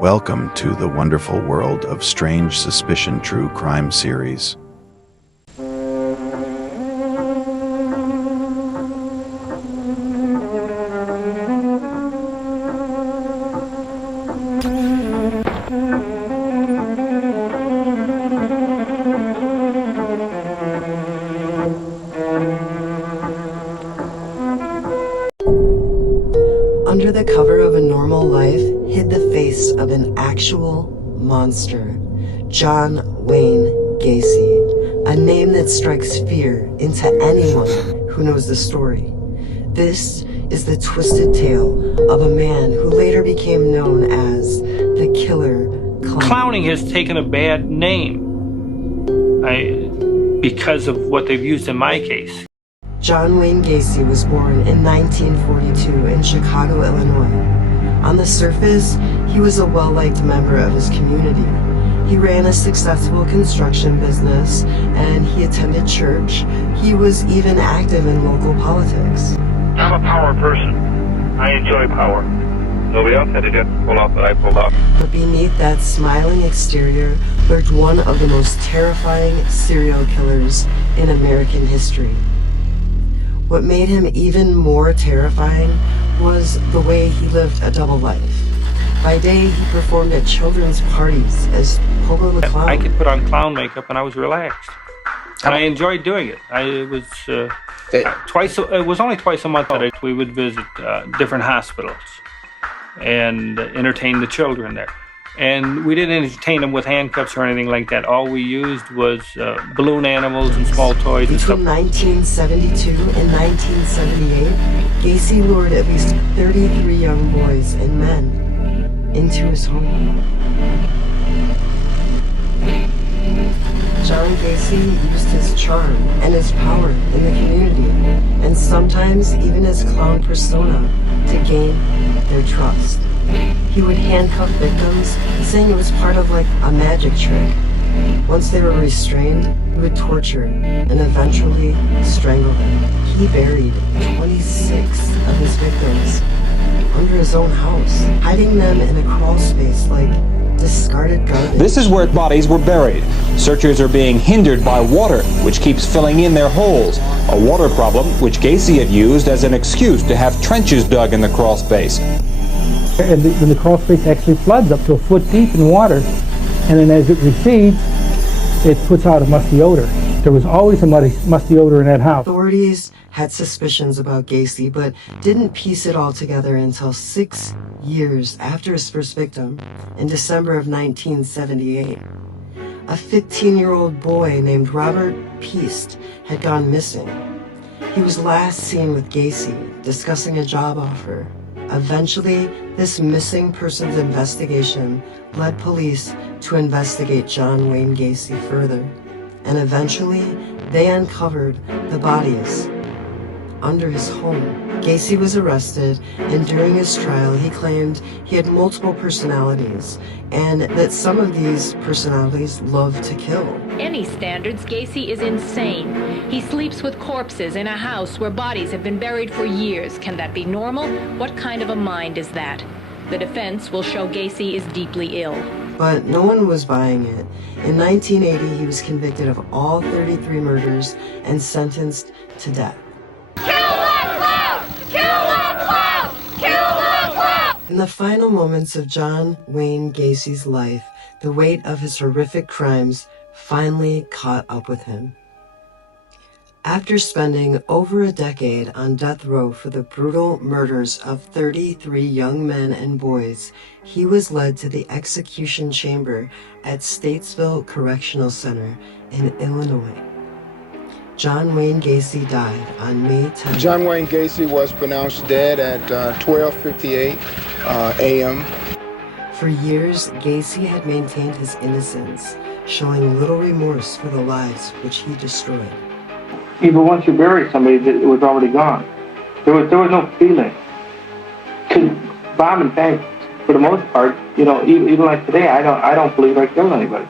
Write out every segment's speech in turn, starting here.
Welcome to the wonderful world of Strange Suspicion True Crime series. Under the cover of a normal life hid the face of an actual monster, John Wayne Gacy, a name that strikes fear into anyone who knows the story. This is the twisted tale of a man who later became known as the Killer Clown. Clowning has taken a bad name because of what they've used in my case. John Wayne Gacy was born in 1942 in Chicago, Illinois. On the surface, he was a well-liked member of his community. He ran a successful construction business, and he attended church. He was even active in local politics. I'm a power person. I enjoy power. Nobody else had to get the pull off that I pulled off. But beneath that smiling exterior lurked one of the most terrifying serial killers in American history. What made him even more terrifying was the way he lived a double life. By day, he performed at children's parties as Pogo the Clown. I could put on clown makeup and I was relaxed. And I enjoyed doing it. It was only twice a month that we would visit different hospitals and entertain the children there. And we didn't entertain them with handcuffs or anything like that. All we used was balloon animals and small toys and stuff. Between 1972 and 1978, Gacy lured at least 33 young boys and men into his home. John Gacy used his charm and his power in the community, and sometimes even his clown persona, to gain their trust. He would handcuff victims, saying it was part of like a magic trick. Once they were restrained, he would torture and eventually strangle them. He buried 26 of his victims under his own house, hiding them in a crawl space like discarded garbage. This is where bodies were buried. Searchers are being hindered by water, which keeps filling in their holes. A water problem which Gacy had used as an excuse to have trenches dug in the crawl space. And the crawl space actually floods up to a foot deep in water, and then as it recedes, it puts out a musty odor. There was always a musty odor in that house. Authorities had suspicions about Gacy, but didn't piece it all together until 6 years after his first victim, in December of 1978. A 15-year-old boy named Robert Peast had gone missing. He was last seen with Gacy discussing a job offer. Eventually, this missing persons investigation led police to investigate John Wayne Gacy further. And eventually, they uncovered the bodies under his home. Gacy was arrested, and during his trial, he claimed he had multiple personalities, and that some of these personalities loved to kill. Any standards, Gacy is insane. He sleeps with corpses in a house where bodies have been buried for years. Can that be normal? What kind of a mind is that? The defense will show Gacy is deeply ill. But no one was buying it. In 1980, he was convicted of all 33 murders and sentenced to death. In the final moments of John Wayne Gacy's life, the weight of his horrific crimes finally caught up with him. After spending over a decade on death row for the brutal murders of 33 young men and boys, he was led to the execution chamber at Statesville Correctional Center in Illinois. John Wayne Gacy died on May 10th. John Wayne Gacy was pronounced dead at 12:58 a.m. For years, Gacy had maintained his innocence, showing little remorse for the lives which he destroyed. Even once you bury somebody, it was already gone. There was no feeling. To bomb and tank, for the most part, even like today, I don't believe I killed anybody.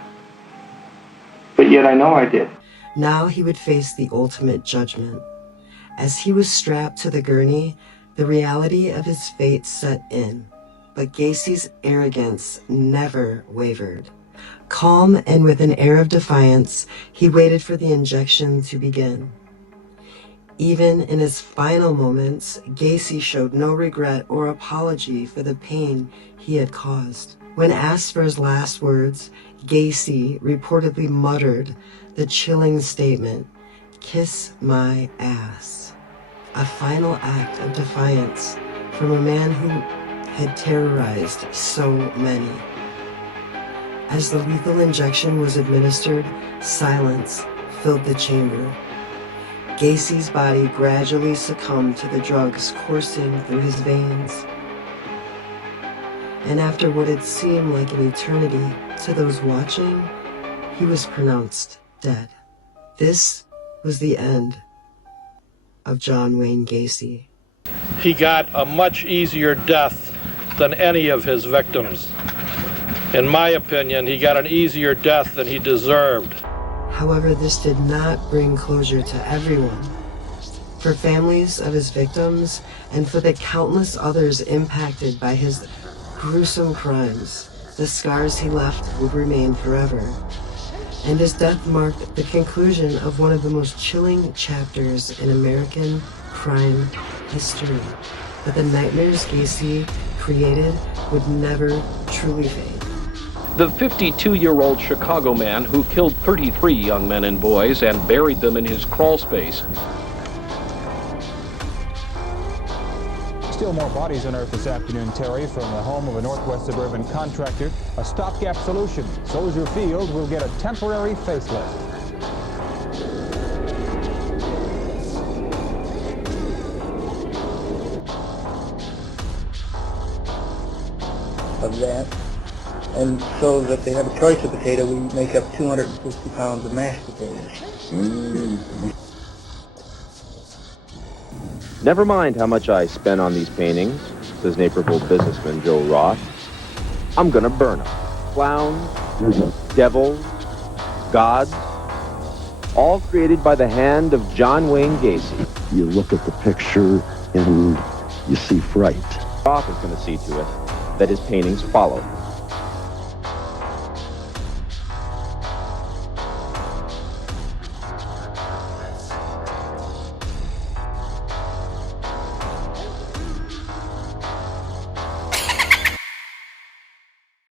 But yet I know I did. Now he would face the ultimate judgment. As he was strapped to the gurney, the reality of his fate set in. But Gacy's arrogance never wavered. Calm and with an air of defiance, he waited for the injection to begin. Even in his final moments, Gacy showed no regret or apology for the pain he had caused. When asked for his last words, Gacy reportedly muttered the chilling statement, "Kiss my ass." A final act of defiance from a man who had terrorized so many. As the lethal injection was administered, silence filled the chamber. Gacy's body gradually succumbed to the drugs coursing through his veins. And after what had seemed like an eternity to those watching, he was pronounced dead. This was the end of John Wayne Gacy. He got a much easier death than any of his victims. In my opinion, he got an easier death than he deserved. However, this did not bring closure to everyone. For families of his victims and for the countless others impacted by his gruesome crimes, the scars he left would remain forever. And his death marked the conclusion of one of the most chilling chapters in American crime history. But the nightmares Gacy created would never truly fade. The 52-year-old Chicago man who killed 33 young men and boys and buried them in his crawl space. Still more bodies unearthed this afternoon, Terry, from the home of a Northwest suburban contractor. A stopgap solution. Soldier Field will get a temporary facelift. Of that. And so that they have a choice of potato, we make up 250 pounds of mashed potatoes. Never mind how much I spent on these paintings, says Naperville businessman Joe Roth. I'm gonna burn them. Clowns, devils, gods, all created by the hand of John Wayne Gacy. You look at the picture and you see fright. Roth is gonna see to it that his paintings follow.